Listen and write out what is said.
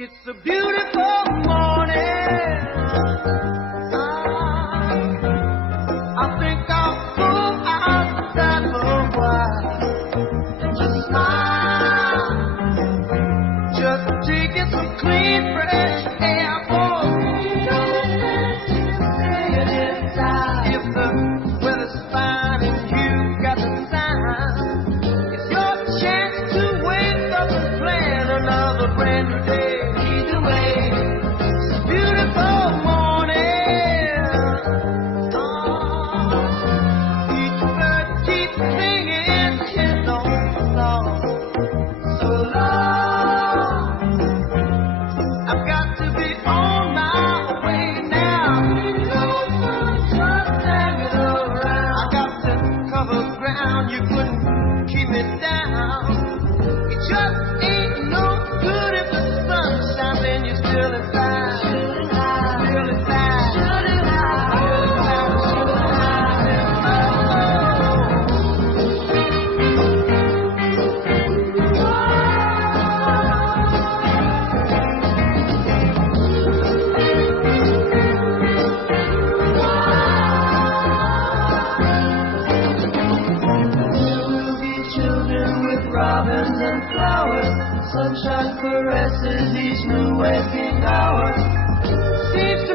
It's a beautiful morning. I think I'll go outside for a while and just smile, just taking some clean, fresh air. If the weather's fine and you've got the time, it's your chance to wake up and plan another brand new day. Either way, it's a beautiful morning. Each bird keeps singing his own song. So long, I've got to be on my way now. I got to cover ground, you couldn't keep me down. It just ain't no good if the sun's shining, you're still inside. Still inside. Robins and flowers, sunshine caresses each new waking hour. Seems